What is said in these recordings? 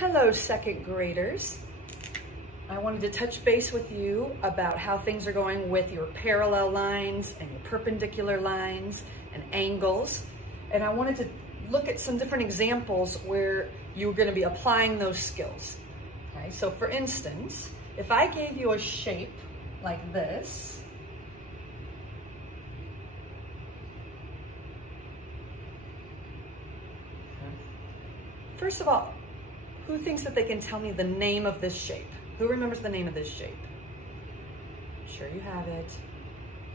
Hello, second graders. I wanted to touch base with you about how things are going with your parallel lines and your perpendicular lines and angles. And I wanted to look at some different examples where you're going to be applying those skills. Okay, so for instance, if I gave you a shape like this, first of all, who thinks that they can tell me the name of this shape? Who remembers the name of this shape? I'm sure you have it.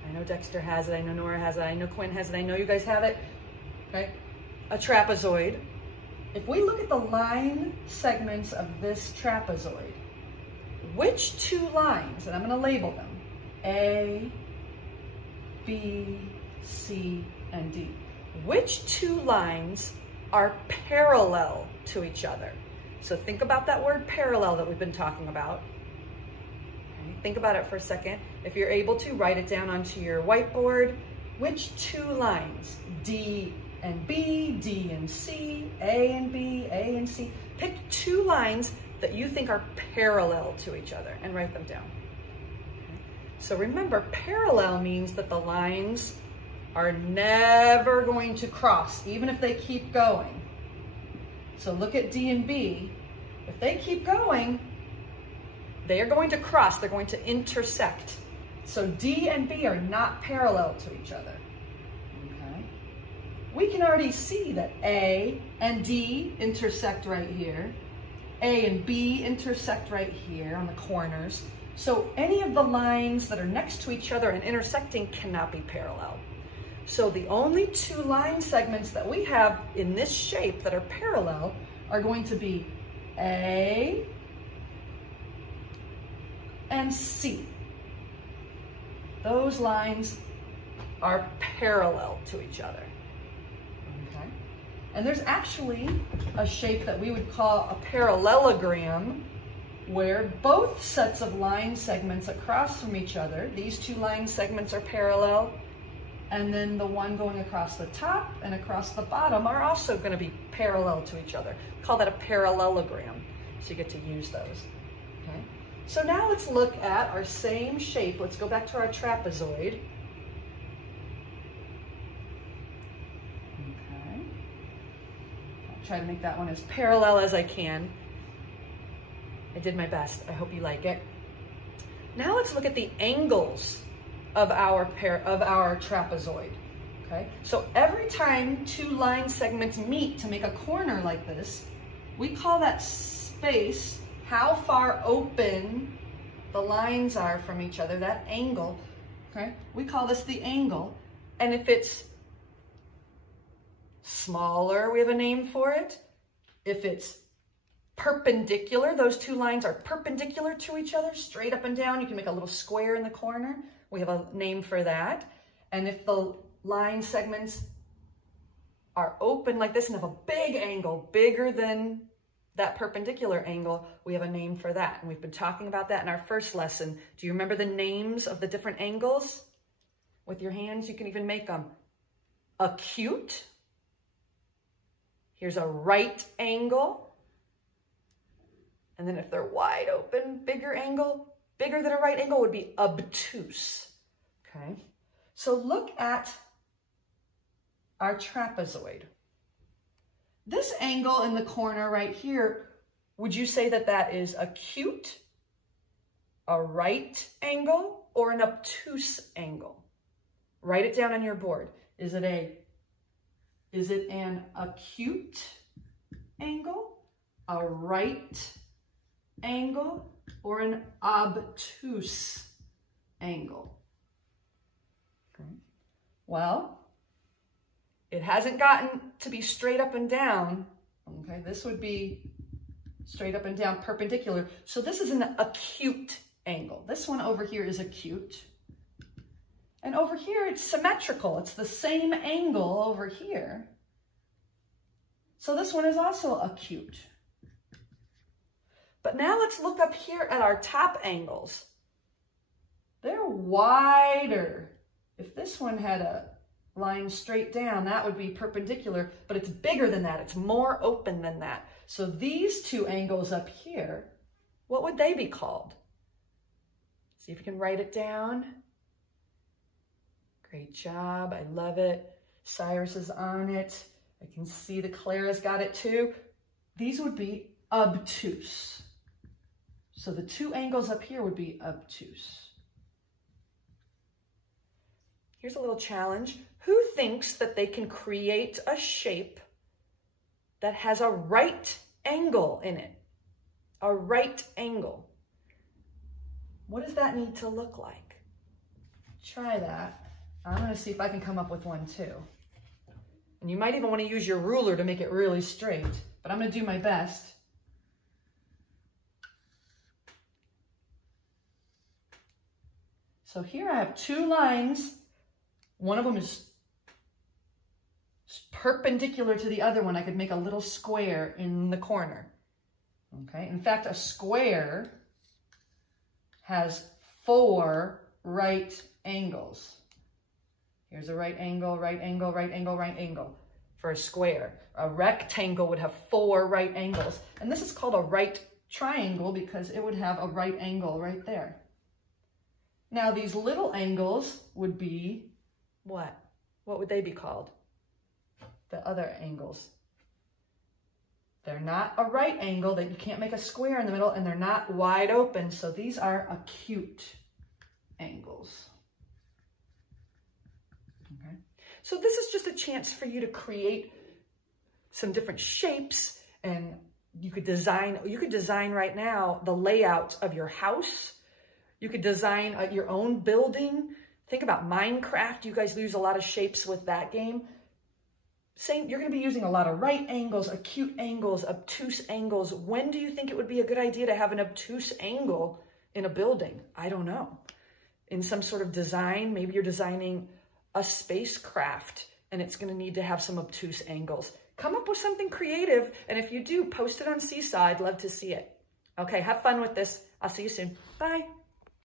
I know Dexter has it. I know Nora has it. I know Quinn has it. I know you guys have it. Okay? A trapezoid. If we look at the line segments of this trapezoid, which two lines, and I'm going to label them, A, B, C, and D, which two lines are parallel to each other? So think about that word parallel that we've been talking about. Okay, think about it for a second. If you're able to, write it down onto your whiteboard. Which two lines? D and B, D and C, A and B, A and C. Pick two lines that you think are parallel to each other and write them down. Okay. So remember, parallel means that the lines are never going to cross, even if they keep going. So look at D and B. If they keep going, they are going to cross. They're going to intersect. So D and B are not parallel to each other. Okay. We can already see that A and D intersect right here. A and B intersect right here on the corners. So any of the lines that are next to each other and intersecting cannot be parallel. So the only two line segments that we have in this shape that are parallel are going to be A and C. Those lines are parallel to each other. Okay. And there's actually a shape that we would call a parallelogram, where both sets of line segments across from each other, these two line segments are parallel, and then the one going across the top and across the bottom are also going to be parallel to each other. We call that a parallelogram. So you get to use those. Okay. So now let's look at our same shape. Let's go back to our trapezoid. Okay. I'll try to make that one as parallel as I can. I did my best. I hope you like it. Now let's look at the angles of our trapezoid. Okay, so every time two line segments meet to make a corner like this, we call that space how far open the lines are from each other, that angle. Okay, we call this the angle. And if it's smaller, we have a name for it. If it's perpendicular, those two lines are perpendicular to each other, straight up and down, you can make a little square in the corner. We have a name for that. And if the line segments are open like this and have a big angle, bigger than that perpendicular angle, we have a name for that. And we've been talking about that in our first lesson. Do you remember the names of the different angles? With your hands, you can even make them. Acute. Here's a right angle. And then if they're wide open, bigger angle, bigger than a right angle would be obtuse. Okay, so look at our trapezoid. This angle in the corner right here, would you say that that is acute, a right angle, or an obtuse angle? Write it down on your board. Is it an acute angle, a right angle, or an obtuse angle? Okay. Well, it hasn't gotten to be straight up and down. Okay, this would be straight up and down perpendicular. So this is an acute angle. This one over here is acute. And over here it's symmetrical. It's the same angle over here. So this one is also acute. But now let's look up here at our top angles. They're wider. If this one had a line straight down, that would be perpendicular, but it's bigger than that. It's more open than that. So these two angles up here, what would they be called? See if you can write it down. Great job, I love it. Cyrus is on it. I can see that Clara's got it too. These would be obtuse. So the two angles up here would be obtuse. Here's a little challenge. Who thinks that they can create a shape that has a right angle in it? A right angle. What does that need to look like? Try that. I'm going to see if I can come up with one too. And you might even want to use your ruler to make it really straight, but I'm going to do my best. So here I have two lines. One of them is perpendicular to the other one. I could make a little square in the corner. Okay, in fact, a square has 4 right angles. Here's a right angle, right angle, right angle, right angle for a square. A rectangle would have 4 right angles. And this is called a right triangle because it would have a right angle right there. Now these little angles would be what? What would they be called? The other angles. They're not a right angle, that you can't make a square in the middle, and they're not wide open, so these are acute angles. Okay. So this is just a chance for you to create some different shapes, and you could design right now the layout of your house. You could design your own building. Think about Minecraft. You guys use a lot of shapes with that game. You're going to be using a lot of right angles, acute angles, obtuse angles. When do you think it would be a good idea to have an obtuse angle in a building? I don't know. In some sort of design, maybe you're designing a spacecraft and it's going to need to have some obtuse angles. Come up with something creative, and if you do, post it on Seesaw. I'd love to see it. Okay, have fun with this. I'll see you soon. Bye.